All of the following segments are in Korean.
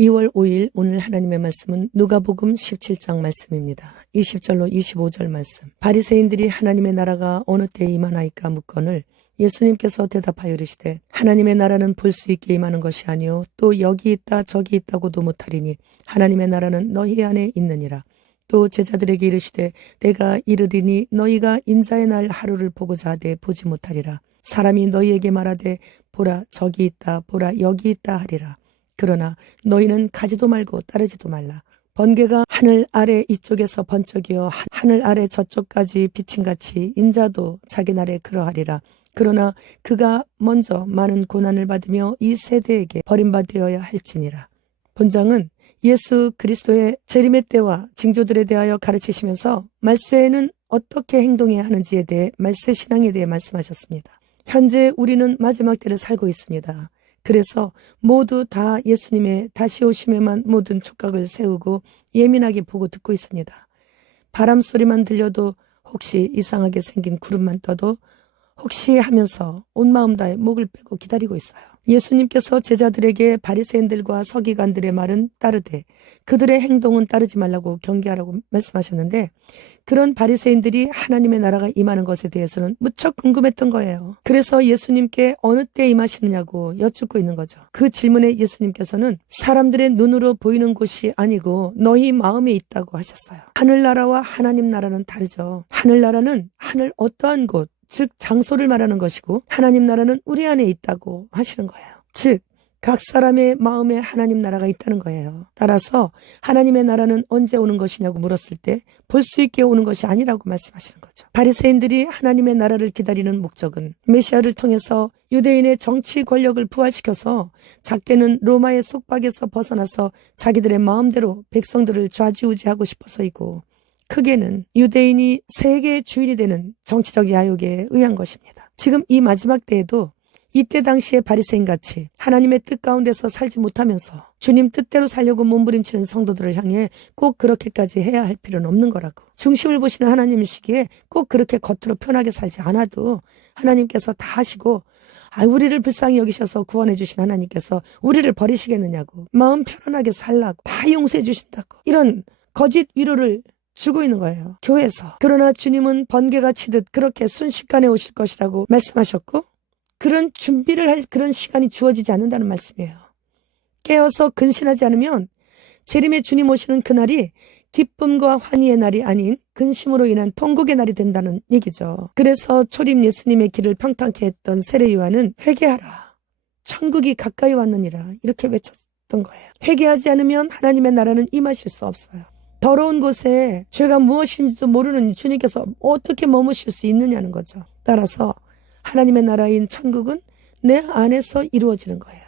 2월 5일 오늘 하나님의 말씀은 누가복음 17장 말씀입니다. 20절로 25절 말씀. 바리새인들이 하나님의 나라가 어느 때에 임하나이까 묻거늘 예수님께서 대답하여 이르시되 하나님의 나라는 볼 수 있게 임하는 것이 아니요 또 여기 있다 저기 있다고도 못하리니 하나님의 나라는 너희 안에 있느니라. 또 제자들에게 이르시되 내가 이르리니 너희가 인자의 날 하루를 보고자 하되 보지 못하리라. 사람이 너희에게 말하되 보라 저기 있다 보라 여기 있다 하리라. 그러나 너희는 가지도 말고 따르지도 말라. 번개가 하늘 아래 이쪽에서 번쩍이어 하늘 아래 저쪽까지 비침같이 인자도 자기 날에 그러하리라. 그러나 그가 먼저 많은 고난을 받으며 이 세대에게 버림받으어야 할지니라. 본장은 예수 그리스도의 재림의 때와 징조들에 대하여 가르치시면서 말세에는 어떻게 행동해야 하는지에 대해 말세 신앙에 대해 말씀하셨습니다. 현재 우리는 마지막 때를 살고 있습니다. 그래서 모두 다 예수님의 다시 오심에만 모든 촉각을 세우고 예민하게 보고 듣고 있습니다. 바람 소리만 들려도 혹시 이상하게 생긴 구름만 떠도 혹시 하면서 온 마음 다해 목을 빼고 기다리고 있어요. 예수님께서 제자들에게 바리새인들과 서기관들의 말은 따르되 그들의 행동은 따르지 말라고 경계하라고 말씀하셨는데 그런 바리새인들이 하나님의 나라가 임하는 것에 대해서는 무척 궁금했던 거예요. 그래서 예수님께 어느 때 임하시느냐고 여쭙고 있는 거죠. 그 질문에 예수님께서는 사람들의 눈으로 보이는 곳이 아니고 너희 마음에 있다고 하셨어요. 하늘나라와 하나님 나라는 다르죠. 하늘나라는 하늘 어떠한 곳, 즉 장소를 말하는 것이고 하나님 나라는 우리 안에 있다고 하시는 거예요. 즉 각 사람의 마음에 하나님 나라가 있다는 거예요. 따라서 하나님의 나라는 언제 오는 것이냐고 물었을 때 볼 수 있게 오는 것이 아니라고 말씀하시는 거죠. 바리새인들이 하나님의 나라를 기다리는 목적은 메시아를 통해서 유대인의 정치 권력을 부활시켜서 작게는 로마의 속박에서 벗어나서 자기들의 마음대로 백성들을 좌지우지하고 싶어서이고 크게는 유대인이 세계의 주인이 되는 정치적 야욕에 의한 것입니다. 지금 이 마지막 때에도 이때 당시의 바리새인같이 하나님의 뜻 가운데서 살지 못하면서 주님 뜻대로 살려고 몸부림치는 성도들을 향해 꼭 그렇게까지 해야 할 필요는 없는 거라고. 중심을 보시는 하나님이시기에 꼭 그렇게 겉으로 편하게 살지 않아도 하나님께서 다 하시고 우리를 불쌍히 여기셔서 구원해 주신 하나님께서 우리를 버리시겠느냐고. 마음 편안하게 살라고. 다 용서해 주신다고. 이런 거짓 위로를 주고 있는 거예요. 교회에서. 그러나 주님은 번개가 치듯 그렇게 순식간에 오실 것이라고 말씀하셨고 그런 준비를 할 그런 시간이 주어지지 않는다는 말씀이에요. 깨어서 근신하지 않으면 재림의 주님 오시는 그날이 기쁨과 환희의 날이 아닌 근심으로 인한 통곡의 날이 된다는 얘기죠. 그래서 초림 예수님의 길을 평탄케 했던 세례 요한은 회개하라. 천국이 가까이 왔느니라. 이렇게 외쳤던 거예요. 회개하지 않으면 하나님의 나라는 임하실 수 없어요. 더러운 곳에 죄가 무엇인지도 모르는 주님께서 어떻게 머무실 수 있느냐는 거죠. 따라서 하나님의 나라인 천국은 내 안에서 이루어지는 거예요.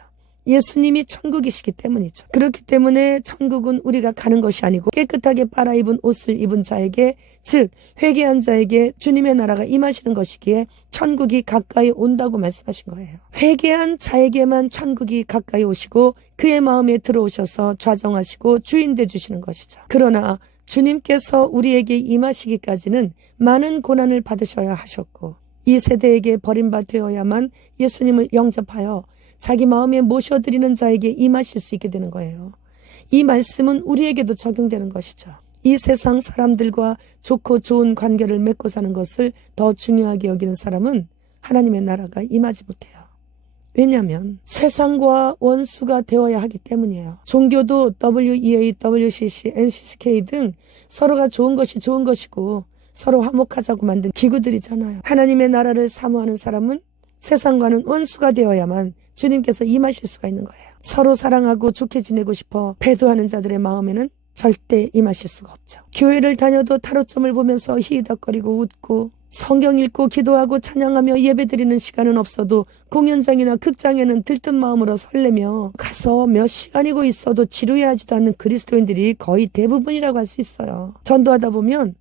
예수님이 천국이시기 때문이죠. 그렇기 때문에 천국은 우리가 가는 것이 아니고 깨끗하게 빨아입은 옷을 입은 자에게 즉 회개한 자에게 주님의 나라가 임하시는 것이기에 천국이 가까이 온다고 말씀하신 거예요. 회개한 자에게만 천국이 가까이 오시고 그의 마음에 들어오셔서 좌정하시고 주인 되주시는 것이죠. 그러나 주님께서 우리에게 임하시기까지는 많은 고난을 받으셔야 하셨고 이 세대에게 버림받되어야만 예수님을 영접하여 자기 마음에 모셔드리는 자에게 임하실 수 있게 되는 거예요. 이 말씀은 우리에게도 적용되는 것이죠. 이 세상 사람들과 좋고 좋은 관계를 맺고 사는 것을 더 중요하게 여기는 사람은 하나님의 나라가 임하지 못해요. 왜냐하면 세상과 원수가 되어야 하기 때문이에요. 종교도 WEA, WCC, NCCK 등 서로가 좋은 것이 좋은 것이고 서로 화목하자고 만든 기구들이잖아요. 하나님의 나라를 사모하는 사람은 세상과는 원수가 되어야만 주님께서 임하실 수가 있는 거예요. 서로 사랑하고 좋게 지내고 싶어 배도하는 자들의 마음에는 절대 임하실 수가 없죠. 교회를 다녀도 타로점을 보면서 히히덕거리고 웃고 성경 읽고 기도하고 찬양하며 예배드리는 시간은 없어도 공연장이나 극장에는 들뜬 마음으로 설레며 가서 몇 시간이고 있어도 지루해하지도 않는 그리스도인들이 거의 대부분이라고 할 수 있어요. 전도하다 보면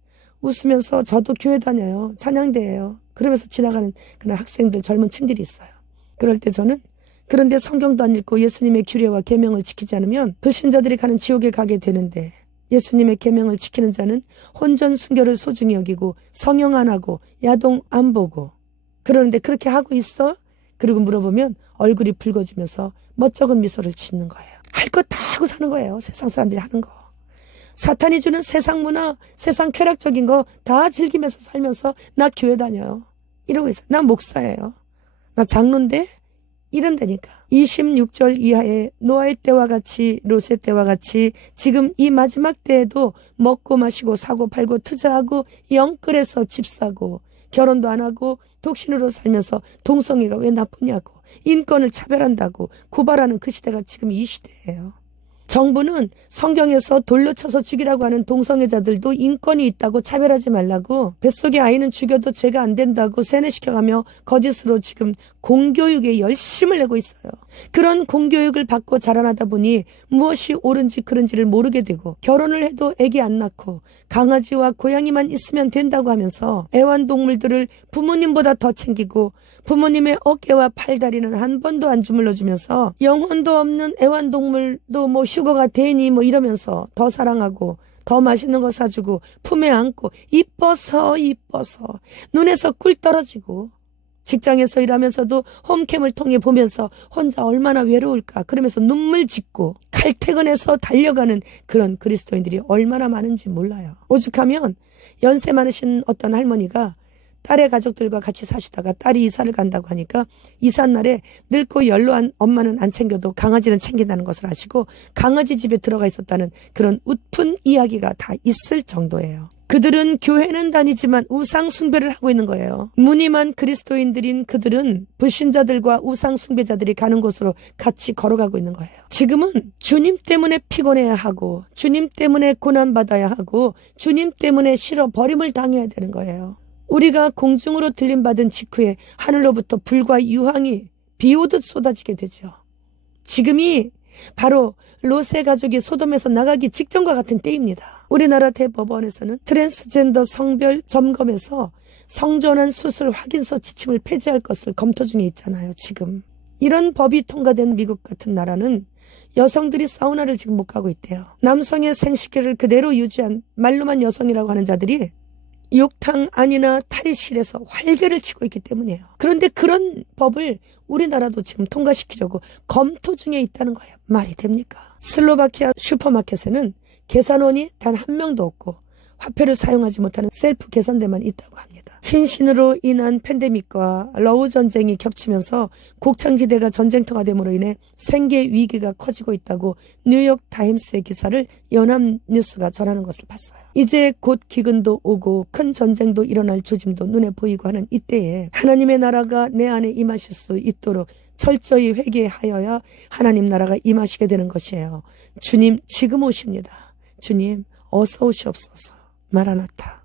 웃으면서 저도 교회 다녀요. 찬양대예요. 그러면서 지나가는 그런 학생들, 젊은 층들이 있어요. 그럴 때 저는 그런데 성경도 안 읽고 예수님의 규례와 계명을 지키지 않으면 불신자들이 가는 지옥에 가게 되는데 예수님의 계명을 지키는 자는 혼전 순결을 소중히 여기고 성형 안 하고 야동 안 보고 그러는데 그렇게 하고 있어? 그리고 물어보면 얼굴이 붉어지면서 멋쩍은 미소를 짓는 거예요. 할 거 다 하고 사는 거예요. 세상 사람들이 하는 거. 사탄이 주는 세상 문화, 세상 쾌락적인 거 다 즐기면서 살면서 나 교회 다녀요. 이러고 있어요. 나 목사예요. 나 장로인데 이런다니까. 26절 이하에 노아의 때와 같이 롯의 때와 같이 지금 이 마지막 때에도 먹고 마시고 사고 팔고 투자하고 영끌해서 집 사고 결혼도 안 하고 독신으로 살면서 동성애가 왜 나쁘냐고 인권을 차별한다고 고발하는 그 시대가 지금 이 시대예요. 정부는 성경에서 돌로 쳐서 죽이라고 하는 동성애자들도 인권이 있다고 차별하지 말라고 뱃속의 아이는 죽여도 죄가 안 된다고 세뇌시켜가며 거짓으로 지금 공교육에 열심을 내고 있어요. 그런 공교육을 받고 자라나다 보니 무엇이 옳은지 그른지를 모르게 되고 결혼을 해도 애기 안 낳고 강아지와 고양이만 있으면 된다고 하면서 애완동물들을 부모님보다 더 챙기고 부모님의 어깨와 팔다리는 한 번도 안 주물러주면서 영혼도 없는 애완동물도 뭐 휴거가 되니 뭐 이러면서 더 사랑하고 더 맛있는 거 사주고 품에 안고 이뻐서 눈에서 꿀 떨어지고 직장에서 일하면서도 홈캠을 통해 보면서 혼자 얼마나 외로울까 그러면서 눈물 짓고 칼퇴근해서 달려가는 그런 그리스도인들이 얼마나 많은지 몰라요. 오죽하면 연세 많으신 어떤 할머니가 딸의 가족들과 같이 사시다가 딸이 이사를 간다고 하니까 이사 날에 늙고 연로한 엄마는 안 챙겨도 강아지는 챙긴다는 것을 아시고 강아지 집에 들어가 있었다는 그런 웃픈 이야기가 다 있을 정도예요. 그들은 교회는 다니지만 우상 숭배를 하고 있는 거예요. 무늬만 그리스도인들인 그들은 불신자들과 우상 숭배자들이 가는 곳으로 같이 걸어가고 있는 거예요. 지금은 주님 때문에 피곤해야 하고 주님 때문에 고난받아야 하고 주님 때문에 싫어 버림을 당해야 되는 거예요. 우리가 공중으로 들림받은 직후에 하늘로부터 불과 유황이 비오듯 쏟아지게 되죠. 지금이 바로 롯의 가족이 소돔에서 나가기 직전과 같은 때입니다. 우리나라 대법원에서는 트랜스젠더 성별 점검에서 성전환 수술 확인서 지침을 폐지할 것을 검토 중에 있잖아요. 지금 이런 법이 통과된 미국 같은 나라는 여성들이 사우나를 지금 못 가고 있대요. 남성의 생식기를 그대로 유지한 말로만 여성이라고 하는 자들이 욕탕 안이나 탈의실에서 활개를 치고 있기 때문이에요. 그런데 그런 법을 우리나라도 지금 통과시키려고 검토 중에 있다는 거예요. 말이 됩니까? 슬로바키아 슈퍼마켓에는 계산원이 단 한 명도 없고 화폐를 사용하지 못하는 셀프 계산대만 있다고 합니다. 흰신으로 인한 팬데믹과 러우 전쟁이 겹치면서 곡창지대가 전쟁터가 됨으로 인해 생계 위기가 커지고 있다고 뉴욕 타임스의 기사를 연합뉴스가 전하는 것을 봤어요. 이제 곧 기근도 오고 큰 전쟁도 일어날 조짐도 눈에 보이고 하는 이때에 하나님의 나라가 내 안에 임하실 수 있도록 철저히 회개하여야 하나님 나라가 임하시게 되는 것이에요. 주님 지금 오십니다. 주님 어서 오시옵소서. 마라나타.